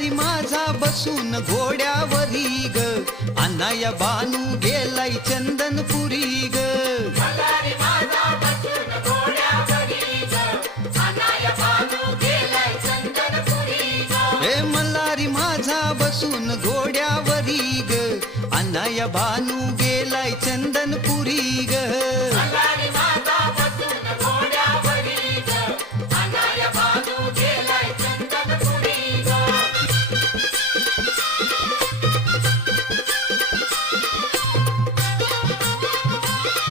मल्हारी माझा बसून घोड्यावरी ग, अण्णाया बानू गेलाय चंदनपुरी ग. मल्हारी माझा बसून घोड्यावरी ग, अण्णाया बानू गेलाय चंदनपुरी ग. हे मल्हारी माझा बसून घोड्यावरी ग, अण्णाया बानू गेलाय चंदनपुरी ग.